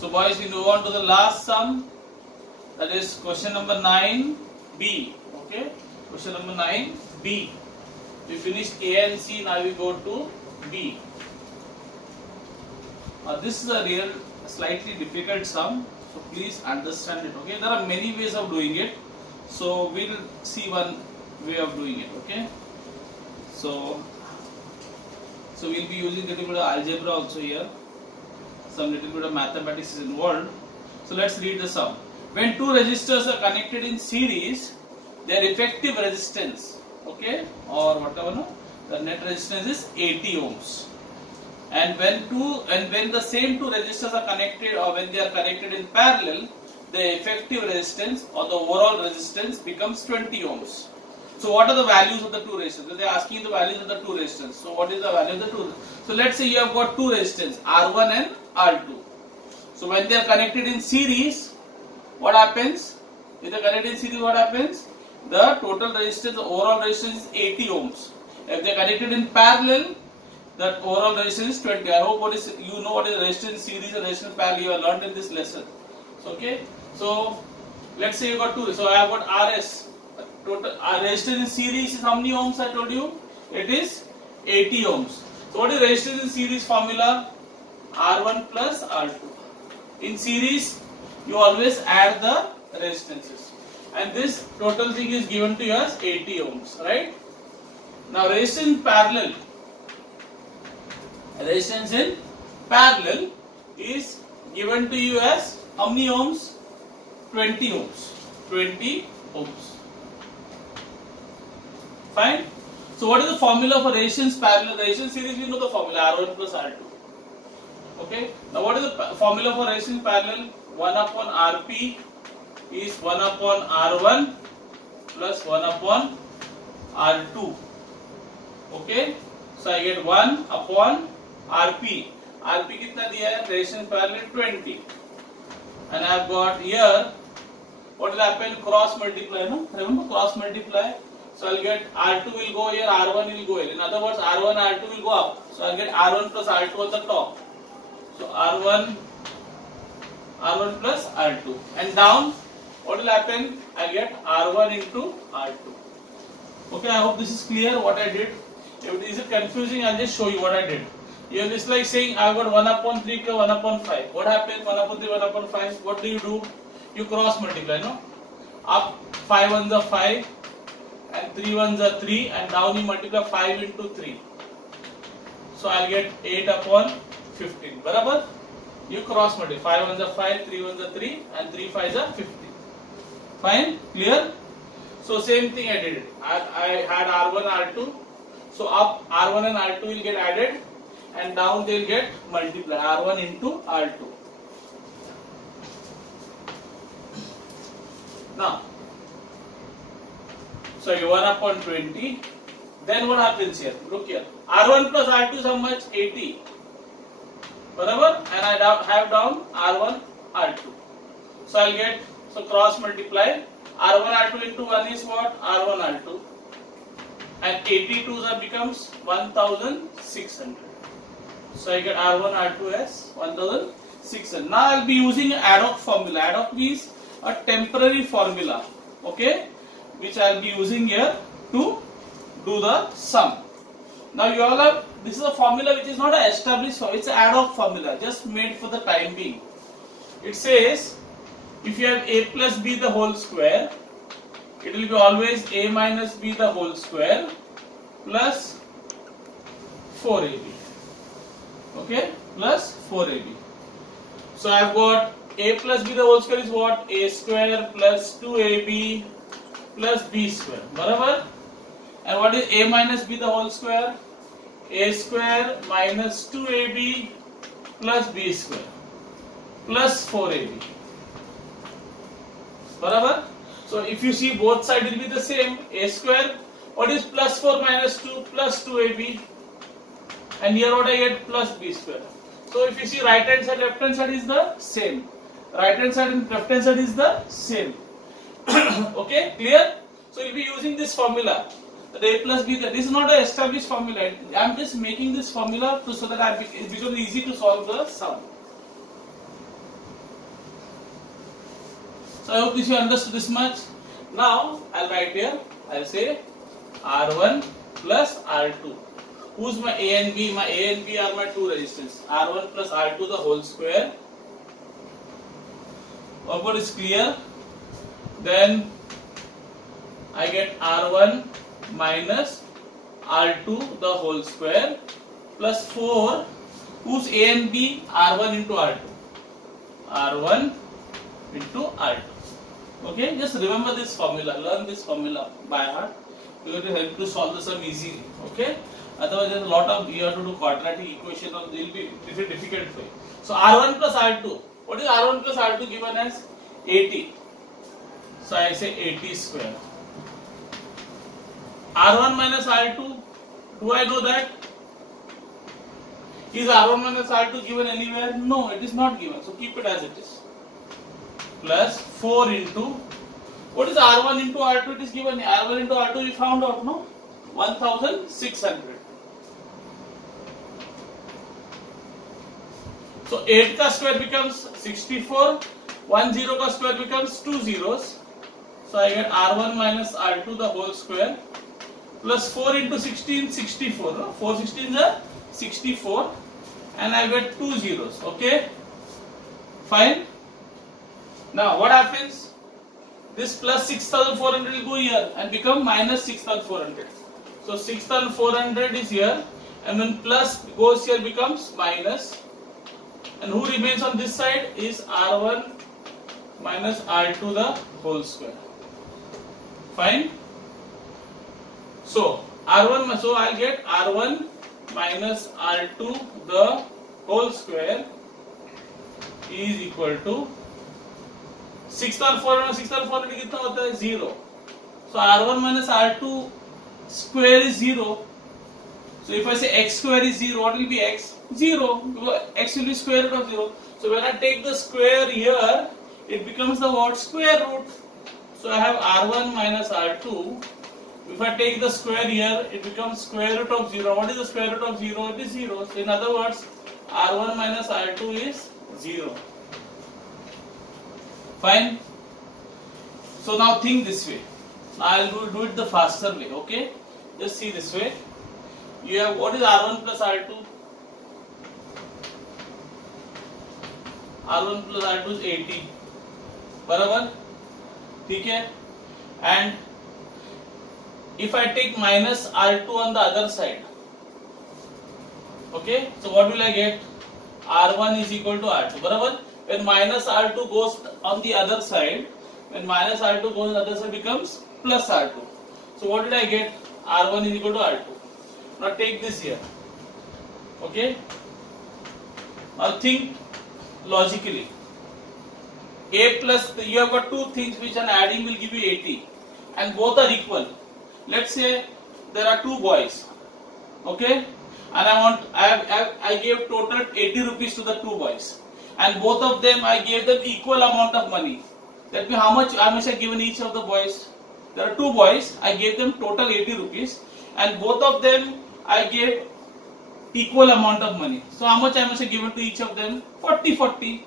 So boys, we move on to the last sum. That is question number 9b. Okay, question number 9b. We finished A and C. Now we go to B. This is a real slightly difficult sum. So please understand it. Okay, there are many ways of doing it. So we'll see one way of doing it. Okay. So we'll be using little bit of algebra also here. Some little bit of mathematics is involved. So let's read the sum. When two resistors are connected in series, their effective resistance, okay, or whatever, no, the net resistance is 80 ohms. And when the same two resistors are connected, or when they are connected in parallel, the effective resistance or the overall resistance becomes 20 ohms. So what are the values of the two resistors? They are asking the values of the two resistors. So what is the value of the two? So let's say you have got two resistors, R1 and R2. So when they are connected in series, what happens? If they are connected in series, what happens? The total resistance, the overall resistance is 80 ohms. If they are connected in parallel, the overall resistance is 20. I hope you know what is resistance series and resistance parallel. You have learned in this lesson. So, okay. So let's say you got two. So I have got RS. Total resistance in series is how many ohms? I told you it is 80 ohms. So what is resistance in series formula? R1 plus R2. In series, you always add the resistances, and this total thing is given to you as 80 ohms, right? Now resistance in parallel. Resistance in parallel is given to you as how many ohms? 20 ohms. 20 ohms. Fine. So what is the formula for resistance parallel? Resistance series, we know the formula R1 plus R2. Okay. Now what is the formula for resistance parallel? 1 upon Rp is 1 upon R1 plus 1 upon R2. Okay. So I get 1 upon Rp. Rp कितना दिया है? Resistance parallel 20. And I have got here, what will happen? Cross multiply, no? Remember cross multiply. So I'll get R2 will go here, R1 will go here. In other words, R1 R2 will go up. So I'll get R1 plus R2 on the top. So R1 plus R2. And down, what will happen? I'll get R1 into R2. Okay, I hope this is clear what I did. If is it confusing, I'll just show you what I did. You are just like saying I've got 1 upon 3 plus 1 upon 5. What happens? 1 upon 3, 1 upon 5. What do? You cross multiply, no? Up 5 ones are 5 and 3 ones are 3, and down you multiply 5 into 3. So I'll get 8 upon 15. Barabar? You cross multiply. 5 ones are 5, 3 ones are 3, and 3 5s are 15. Fine? Clear? So same thing I did it. I had R1, R2. So up R1 and R2 will get added, and down they will get multiplied. R1 into R2. Now, so you 1 upon 20. Then what happens here? Look here. R1 plus R2 is how much? 80. Barabar? And I have down R1, R2. So I'll get, so cross multiply. R1, R2 into 1 is what? R1, R2. And 82 becomes 1600. So I get R1, R2 as 1600. Now I'll be using ad hoc formula. Ad hoc means a temporary formula. Okay? Which I'll be using here to do the sum. Now you all have, this is a formula which is not an established formula, it's an ad hoc formula, just made for the time being. It says, if you have a plus b the whole square, it will be always a minus b the whole square plus 4ab. Okay, plus 4ab. So I have got a plus b the whole square is what? A square plus 2ab plus b square. Barabar? And what is a minus b the whole square? A square minus 2ab plus b square plus 4ab. Barabar? So if you see both sides will be the same. A square, what is plus 4 minus 2 plus 2ab? And here what I get? Plus b square. So if you see right hand side, left hand side is the same. Right hand side and left hand side is the same. Okay, clear? So you'll be using this formula. That a plus b, this is not an established formula. I am just making this formula so that it becomes easy to solve the sum. So I hope this you understood this much. Now I'll write here, I'll say R1 plus R2. Who's my A and B? My A and B are my two resistors. R1 plus R2 the whole square. Hope is clear. Then I get R1 minus R2 the whole square plus 4. Who's A and B? R1 into R2. R1 into R2. Okay, just remember this formula. Learn this formula by heart. It will help to solve the sum easily. Okay. Otherwise, there's a lot of you have to do quadratic equation, or it will be difficult for you. So R1 plus R2. What is R1 plus R2 given as? 80. So I say 80 square. R1 minus R2. Do I know that? Is R1 minus R2 given anywhere? No, it is not given. So keep it as it is. Plus 4 into, what is R1 into R2? It is given. R1 into R2 we found out, no? 1600. So 8 ka square becomes 64. 1 0 ka square becomes 2 zeros. So I get R1 minus R2 the whole square plus 4 into 16, 64. No? 4 16 is 64 and I get 2 zeros. Okay, fine. Now what happens? This plus 6400 will go here and become minus 6400. So 6400 is here, and when plus goes here becomes minus. And who remains on this side is R1 minus R2 the whole square. Fine. So R1, so I'll get R1 minus R2 the whole square is equal to 6400 कितना होता है 0. So R1 minus R2 square is 0. So if I say x square is 0, what will be x? 0. X will be square root of 0. So when I take the square here, it becomes the what? Square root. So I have R1 minus R2. If I take the square here, it becomes square root of 0. What is the square root of 0? It is 0. So in other words, R1 minus R2 is 0. Fine. So now think this way. Now I will do it the faster way. Okay. Just see this way. You have, what is R1 plus R2? R1 plus R2 is 80. बराबर? ठीक है? And if I take minus R2 on the other side, okay, so what will I get? R1 is equal to R2. बराबर? When minus R2 goes on the other side, when minus R2 goes on the other side becomes plus R2. So what did I get? R1 is equal to R2. Now take this here. Okay. Now think logically. A plus, you have got two things which an adding will give you 80, and both are equal. Let's say there are two boys. Okay. And I gave total 80 rupees to the two boys. And both of them, I gave them equal amount of money. That means how much I must have given each of the boys. There are two boys, I gave them total 80 rupees. And both of them, I gave equal amount of money. So how much I must have given to each of them? 40.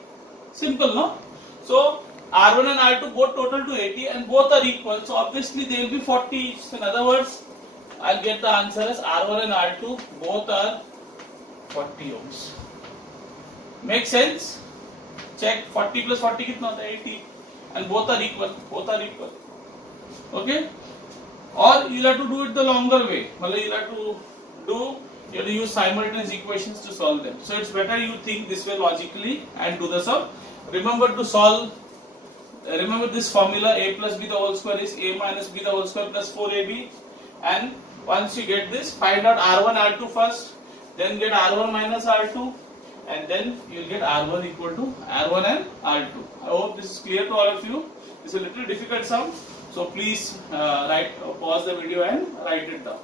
Simple, no? So R1 and R2 both total to 80 and both are equal. So obviously they will be 40 each. So in other words, I'll get the answer as R1 and R2 both are 40 ohms. Make sense? Check 40 plus 40 कितना होता है 80 and both are equal. Okay? Or you'll have to do it the longer way. You'll have to use simultaneous equations to solve them. So it's better you think this way logically and do the sum. Remember to solve. Remember this formula: a plus b the whole square is a minus b the whole square plus 4ab. And once you get this, find out R1 R2 first, then get R1 minus R2, and then you'll get R1 equal to R1 and R2. I hope this is clear to all of you. It's a little difficult sum, so please pause the video and write it down.